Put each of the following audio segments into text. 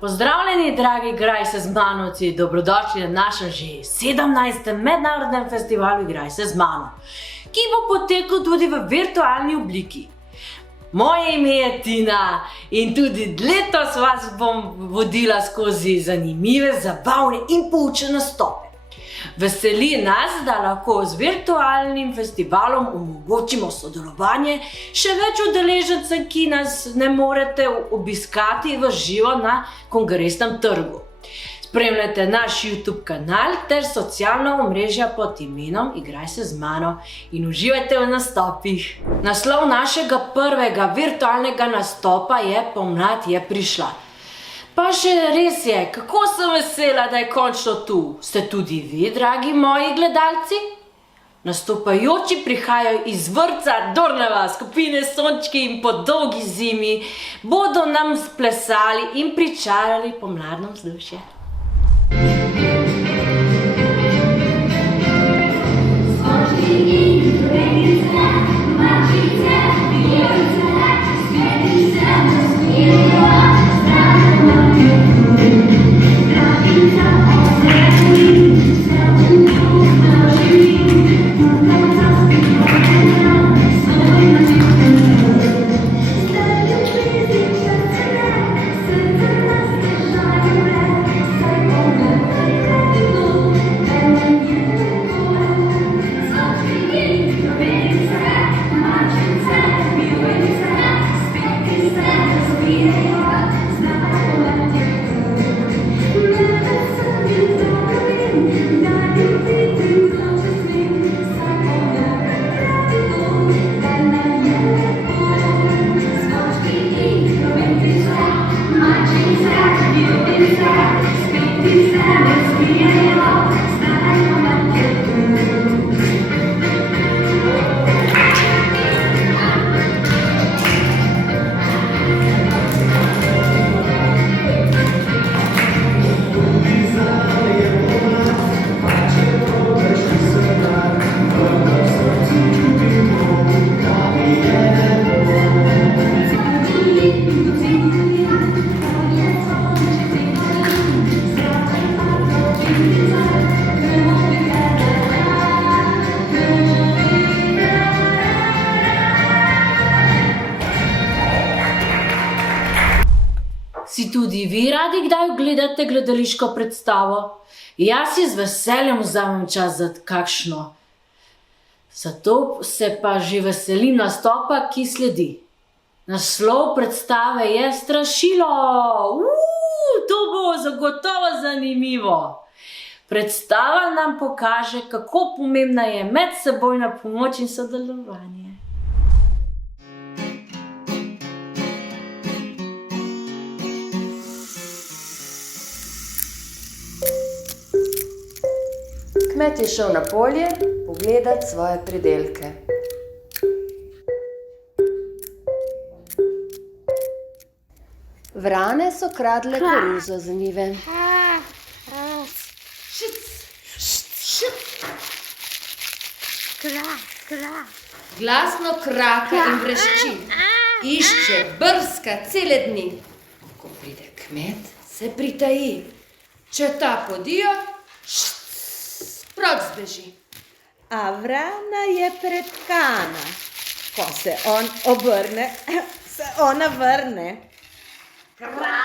Pozdravljeni, dragi Igraj se z manovci, dobrodošli na našem že 17. mednarodnem festivalu Igraj se z mano, ki bo potekal tudi v virtualni obliki. Moje ime je Tina in tudi letos vas bom vodila skozi zanimive, zabavne in poučne nastope. Veseli nas, da lahko z virtualnim festivalom omogočimo sodelovanje še več udeležencev, ki nas ne morete obiskati v živo na Kongresnem trgu. Spremljajte naš YouTube kanal ter socialna omrežja pod imenom Igraj se z mano in uživajte v nastopih. Naslov našega prvega virtualnega nastopa je Pomlad je prišla. Pa še res je, kako sem vesela, da je končno tu. Ste tudi vi, dragi moji gledalci? Nastopajoči prihajajo iz vrtca Dornava, skupine Sončki in po dolgi zimi bodo nam splesali in pričarali pomladno vzdušje. Si tudi vi radi kdaj gledate gledališko predstavo? Jaz si z veseljem vzamem čas za kakšno. Zato se pa že veselim nastopa, ki sledi. Naslov predstave je Strašilo. To bo zagotovo zanimivo. Predstava nam pokaže, kako pomembna je medsebojna pomoč in sodelovanje. Kmet je šel na polje pogledat svoje pridelke. Vrane so kradle koruzo z njive. Glasno kraka in vrešči. Išče, brska cele dni. Ko pride kmet, se pritaji. Če ta podijo, proč zbeži. A vrana je pretkana. Ko se on obrne, se ona vrne. Kra,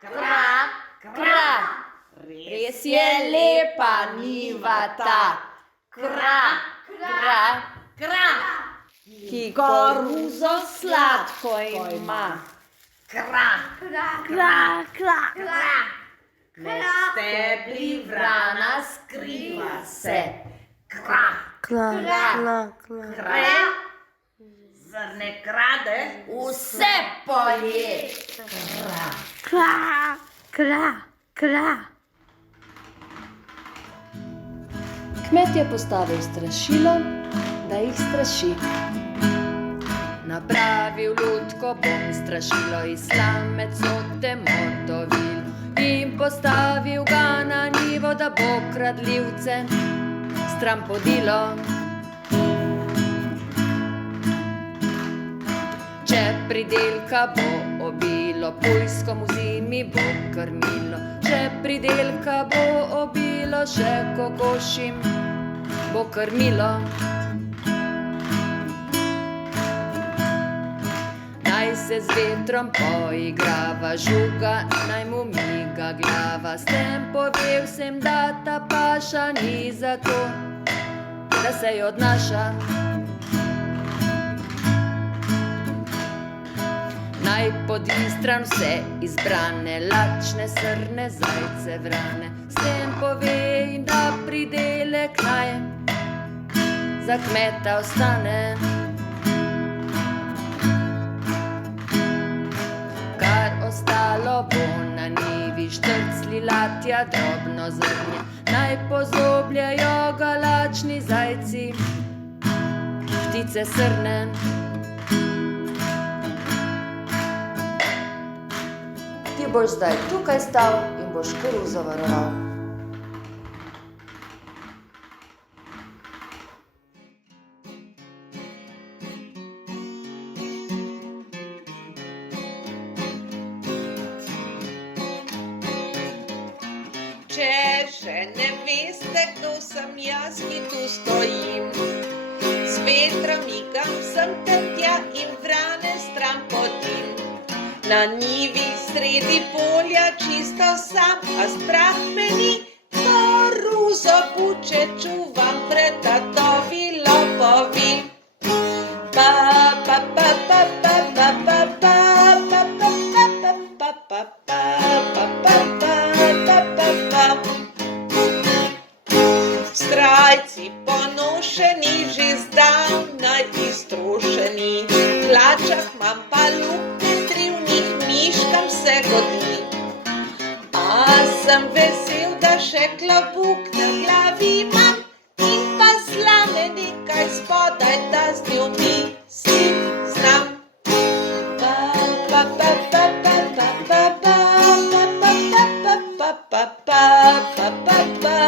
kra, kra. Res je lepa njiva ta. Kra, kra, kra. Ki koruzo sladko ima. Kra, kra, kra, kra, kra. Med stebli vrana skriva se. Kra, kra, kra, kra. Zrne krade, vse poje. Kra, kra, kra, kra. Kmet je postavil strašilo, da jih straši. Napravil lutko bom, strašilo iz slame cote motovil. In postavil ga na njivo, da bo kradljivce stran podilo. Če pridelka bo obilo, strašilo, pujskom v zimi bo krmilo, če pridelka bo obilo, še kokošim bo krmilo. Naj se z vetrom poigrava, žuga, naj mu miga glava, s tem pove vsem, da ta paša ni zato, da se jo odnaša. Naj podistran vse izbrane, lačne, srne, zajce, vrane, s tem pove jim, da pridelek naj za kmeta ostane. Ostalo bo na njivi, štrcli, latja, drobno zrnje, naj pozobljajo ga lačni zajci, ptice srne. Ti boš zdaj tukaj stal in boš koruzo varoval. Če še ne veste, kdo sem jaz, ki tu stojim, z vetrom migam sem ter tja in vrane stran podim. Na njivi sredi polja čisto sam, a strah me ni, koruzo buče čuvam pred tatovi lopovi. Pa pa pa pa pa pa pa pa pa pa pa pa pa pa. Srajci ponošeni, že zdavnaj iztrošeni, v hlačah mam pa luknje, tri v njih miškam se godi. A sem vesel, da še klobuk na glavi imam in pa slame nekaj spodaj, da z njo mislim znam. Pa pa pa pa pa pa pa pa pa pa pa pa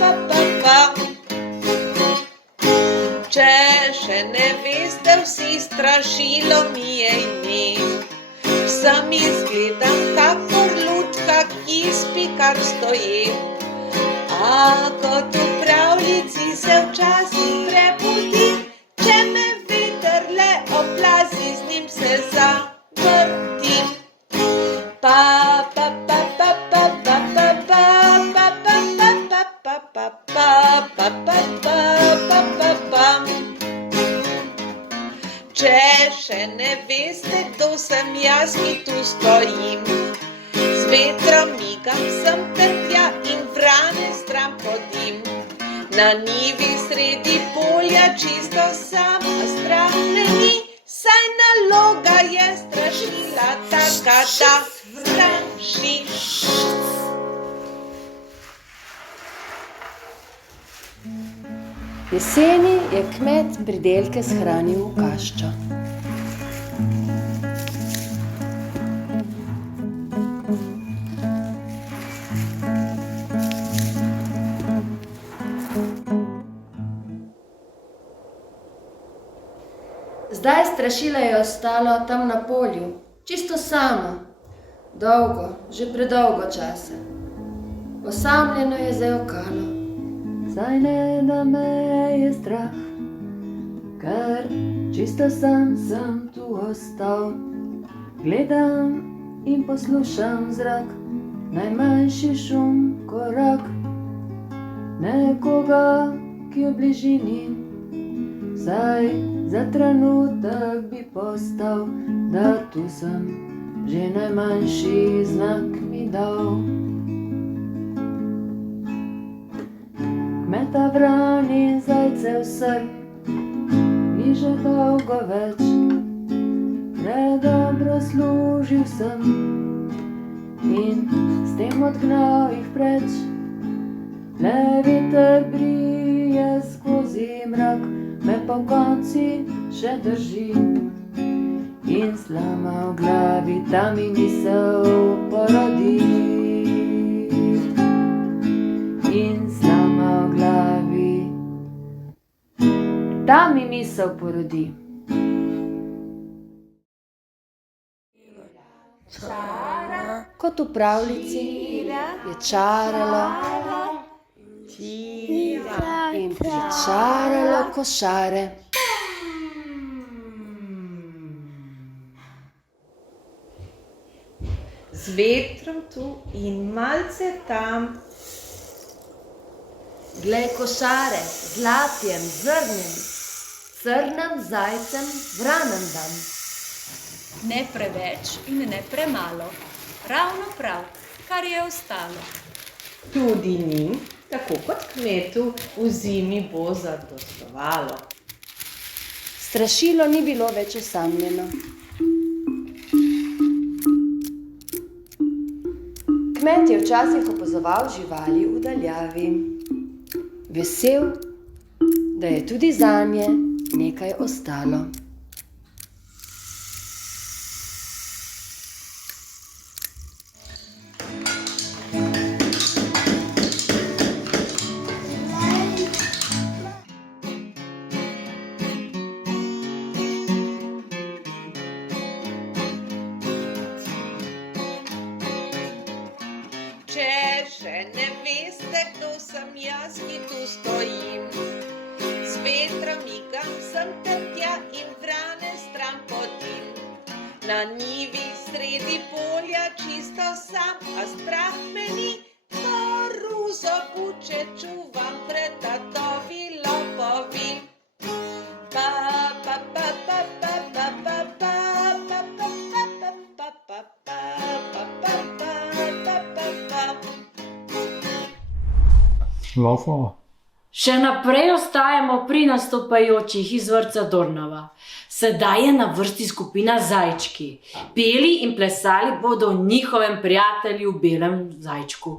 pa pa pa. Če še ne veste, vsi strašilo mi je ime, sam izgledam kakor lutka, ki spi kar stoje. A kot v pravljici se včasih prebudim, če me veter le oplazi, z njim se zavrtim. Pa pa pa pa pa pa pa pa pa pa pa pa pa pa pa pa pa. Če še ne veste, kdo sem jaz, ki tu stojim, z vetrom migam sem ter tja in vrane stran podim. Na njivi sredi polja čisto sam, a strah me ni, saj naloga je strašila taka, da straši. Jeseni je kmet pridelke shranil v kaščo. Zdaj strašila je ostalo tam na polju, čisto samo, dolgo, že predolgo časa. Osamljeno je zajokalo. Saj ne da me je strah, ker čisto sam sem tu ostal. Gledam in poslušam zrak, najmanjši šum, korak nekoga, ki je v bližini. Saj za trenutek bi postal, da tu sem, že najmanjši znak mi dal. Kmeta vrani zajcev srn, ni že dolgo več, predobro služil sem in s tem odgnal jih preč. Le veter brije skozi mrak, me pokonci še drži in slama v glavi, ta mi misel porodi. Ta mi misel porodi. Kot v pravljici je čaralo in pričaralo košare. Z vetrom tu in malce tam. Glej košare, zlatjem, zrnjem, srnem zajcem, vranem dam. Ne preveč in ne premalo, ravno prav, kar je ostalo. Tudi njim, tako kot kmetu, v zimi bo zadostovalo. Strašilo ni bilo več osamljeno. Kmet je včasih opazoval živali v daljavi. Vesel, da je tudi zanje nekaj ostalo. Če še ne veste, kdo sem jaz, ki tu stojim, z vetrom migam sem ter tja in vrane stran potim. Na njivi sredi polja čisto sam, a strah me ni, koruzo buče čuvam pred tatovi lopovi. Pa, pa, pa, pa, pa, pa, pa, pa, pa, pa, pa, pa, pa, pa, pa, pa, pa. Laufova. Še naprej ostajamo pri nastopajočih iz vrtca Dornava. Sedaj je na vrsti skupina Zajčki. Peli in plesali bodo o njihovem prijatelju belem zajčku.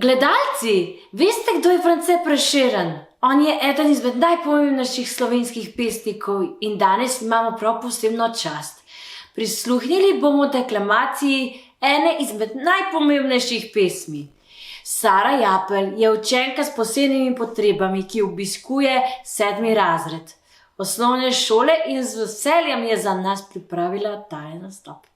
Gledalci, veste, kdo je France Prešeren? On je eden izmed najpomembnejših slovenskih pesnikov in danes imamo prav posebno čast. Prisluhnili bomo deklamaciji ene izmed najpomembnejših pesmi. Sara Japelj je učenka s posebnimi potrebami, ki obiskuje 7. razred osnovne šole in z veseljem je za nas pripravila ta nastop.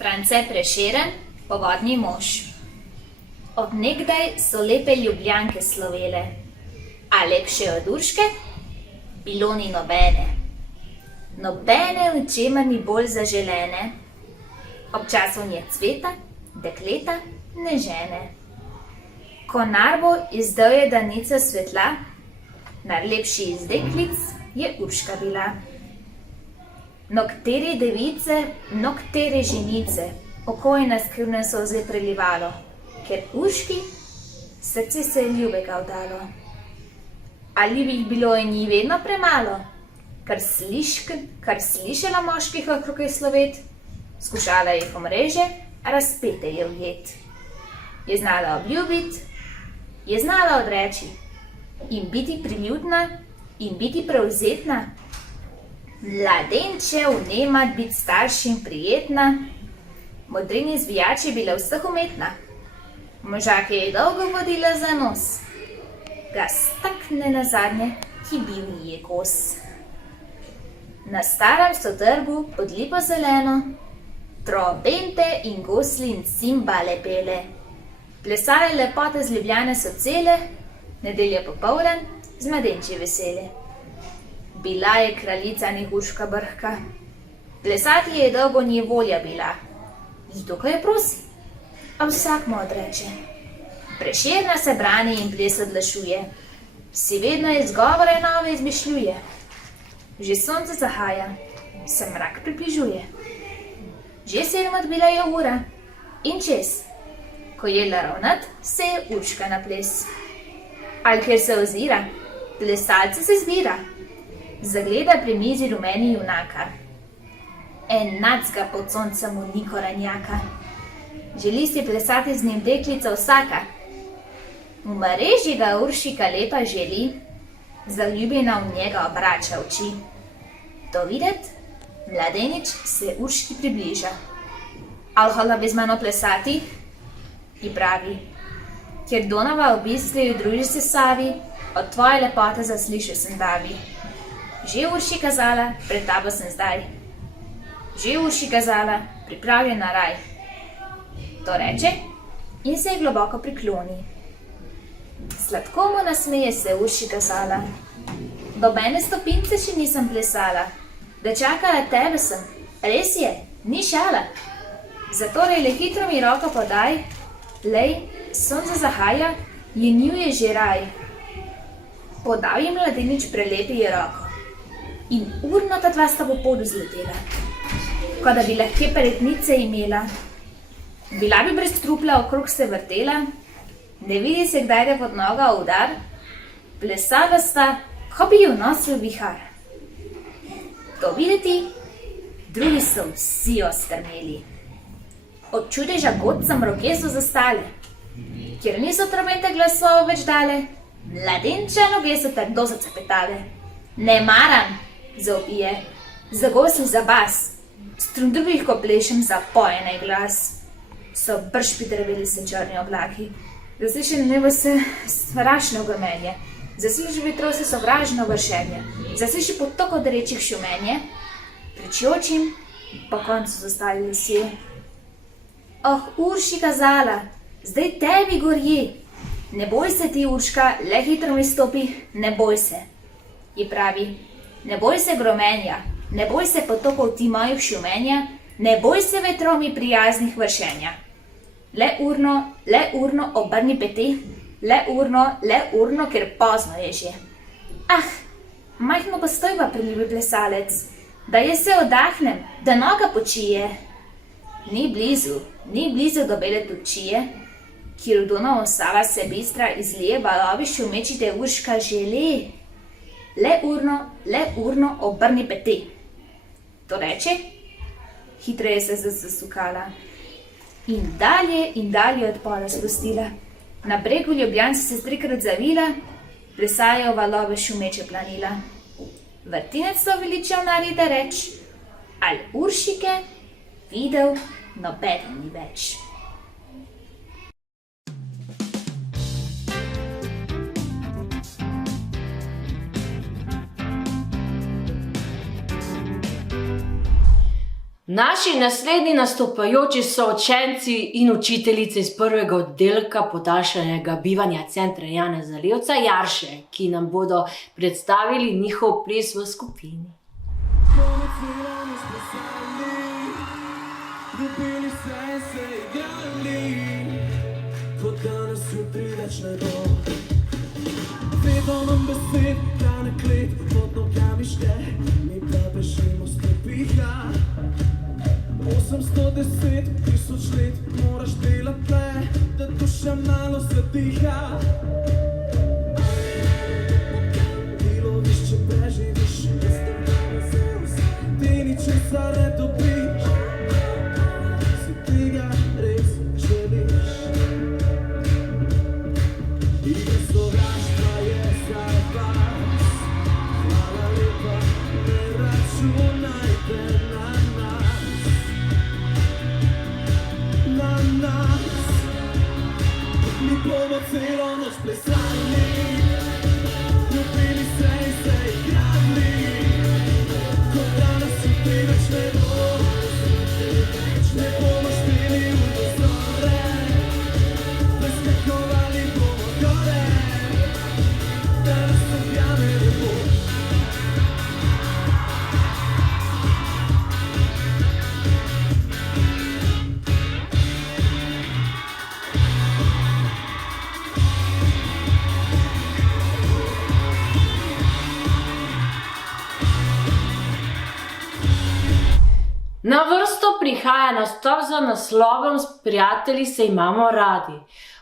France Prešeren, povodni mož. Od nekdaj so lepe Ljubljanke slovele, a lepše od Urške bilo ni nobene. Nobene v čemer ni bolj zaželene, ob času nje cveta, dekleta ne žene. Ko narbo izdal je danica svetla, najlepši iz deklic je Urška bila. Noktere device, noktere ženice, oko je na skrivne solze prelivalo, ker Urški srce se je ljubega vdalo. A ljubih bilo je ni vedno premalo, kar slišala moških okrog je slovet, skušala je po mreže, razpete je ujet. Je znala obljubit, je znala odreči in biti priljubna in biti prevzetna. Mladenče vnemat biti staršim prijetna, modrini zvijač je bila vseh umetna. Možake je dolgo vodila za nos, ga stakne nazadnje, ki bil ji je kos. Na starem so trgu pod lipo zeleno, trobente in gosli in cimbale pele. Plesale lepote z Ljubljane so cele, nedeljo popoldan z mladenči vesele. Bila je kraljica Urška brhka, plesati je dolgo nje volja bila, zato ko je prosi, a vsak mu odreče. Prešerna se brani in ples odlašuje, si vedno izgovore nove izmišljuje. Že sonce zahaja, se mrak približuje. Že 7 odbila je ura in čez, ko je ravnat, se je Urška na ples. Ali ker se ozira, plesalce se zbira, zagleda pri mizi rumeni junaka. Enacka pod soncem mu ni korenjaka, želi si plesati z njim deklica vsaka. V mreži ga Uršika lepa želi, zaljubljena v njega obrača oči. To videt, mladenič se Urški približa. Alhala bi z mano plesati? Ji pravi, ker Donava obiskleju druži se Savi, od tvoje lepote zaslišal sem davi. Že Urši kazala, pred tabo sem zdaj. Že Urši kazala, pripravljen na raj. To reče in se je globoko prikloni. Sladko mu nasmeje se Urši kazala. Dobene stopince še nisem plesala, da čakala tebe sem, res je, ni šala. Zatorej le hitro mi roko podaj, lej, sonce zahaja, je njuje že raj. Podal je mladenič prelepi je roko in urno ta dva sta po podu zletela, ko da bi lahke peretnice imela. Bila bi brez trupla okrog se vrtela, ne vidi se kdaj da pod noga udar, plesala sta, ko bi jo nosil vihar. To videti, drugi so vsi ostrmeli. Od čudeža godcem roke so zastale, kjer niso trobente glasov več dale, mladenče noge so trdo zacapetale. Ne maram, zaopije, zagosli za bas, strun drugih ko plešem za pojenej glas. So brž pridrveli se črni oblaki, zaslišeno nebo se strašno grmenje, zasliši vetrov se sovražno vršenje, zasliši potok od rečih šumenje, pričočim po koncu zastali lesje. Oh, Urši kazala, zdaj tebi gorje, ne boj se ti, Urška, le hitro mi stopi, ne boj se. Ji pravi, ne boj se gromenja, ne boj se potokov ti mojih šumenja, ne boj se vetrov mi prijaznih vršenja. Le urno obrni pete, le urno, ker pozno je že. Ah, majhno postojba, preljubi plesalec, da je se oddahnem, da noga počije. Ni blizu do bele točije, kjer v Donovo Sava se bistra izlije valovi šumečite Urška žele. Le urno obrni pete. To reče, hitreje se zasukala in dalje od pola spustila. Na bregu Ljubljanci se 3krat zavila, plesajo valove šumeče planila. Vrtinec so veličal narida reč, ali Uršike videl nobeden ni več. Naši naslednji nastopajoči so učenci in učiteljice iz prvega oddelka podaljšanega bivanja centra Janeza Levca Jarše, ki nam bodo predstavili njihov ples v skupini. Ljubili se igrali, kot danes jutri več ne bo. Vedno nam besed, hrane klet, pod nogami šte, mi pa bežimo s prepiha. 810 000 let moraš delati tle, da duša malo zadiha. Ti loviš, če preživiš, ti ničesar ne dobiš. Si tega res želiš. Igre sovraštva je zdaj vas. Hvala lepa, ne računajte na nas. Na nas. Mi bomo celo noč plesali, ljubili se in se igrali, kot danes jutri več ne bo. Ne bomo šteli v zore, preskakovali bomo gore, danes objame ne bo. Na vrsto prihaja nastop z naslovom S prijatelji se imamo radi.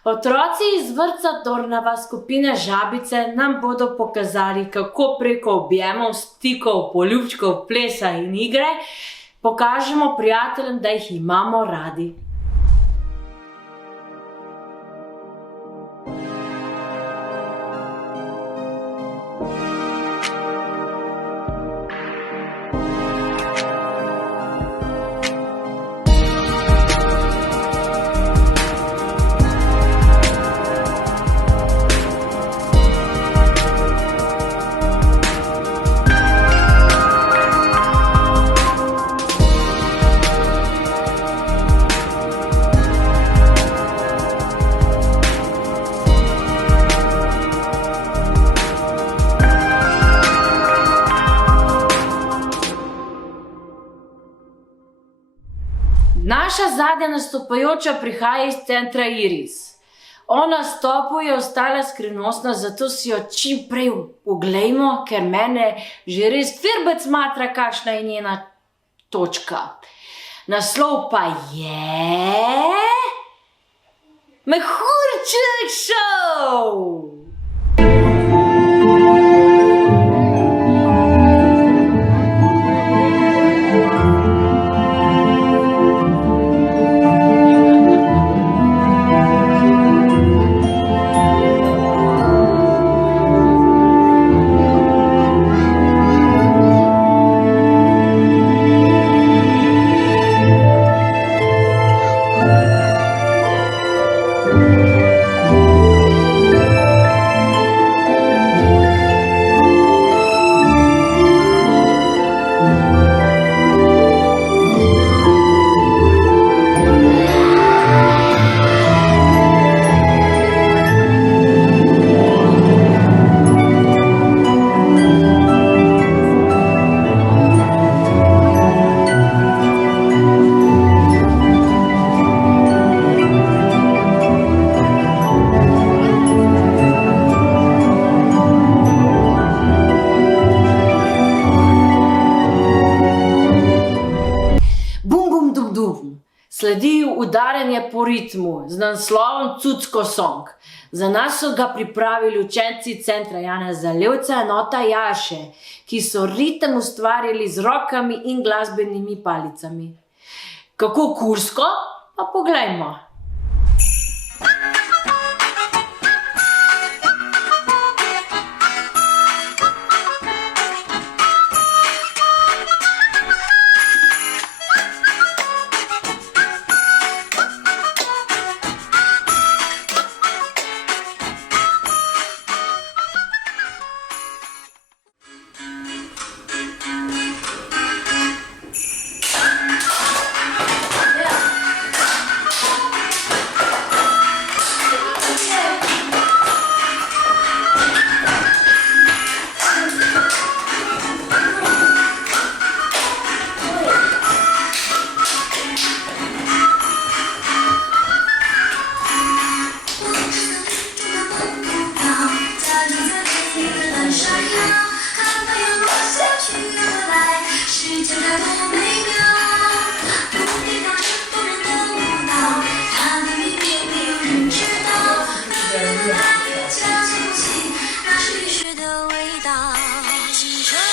Otroci iz vrtca Dornava skupine Žabice nam bodo pokazali, kako preko objemov, stikov, poljubčkov, plesa in igre pokažemo prijateljem, da jih imamo radi. Naša zadnja nastopajoča prihaja iz centra Iris. O nastopu je ostala skrivnostna, zato si jo čim prej oglejmo, ker mene že res firbec matra, kakšna je njena točka. Naslov pa je Mehurček šov! Sledi udarjanje po ritmu z naslovom Cucko song. Za nas so ga pripravili učenci centra Janeza Levca enota Jarše, ki so ritem ustvarili z rokami in glasbenimi palicami. Kako kursko? Pa poglejmo. 看太阳落下去又来，世界该多美妙。不必当成动人的舞蹈，它的秘密没有人知道。越来越加速器，那是雨雪的味道。青春。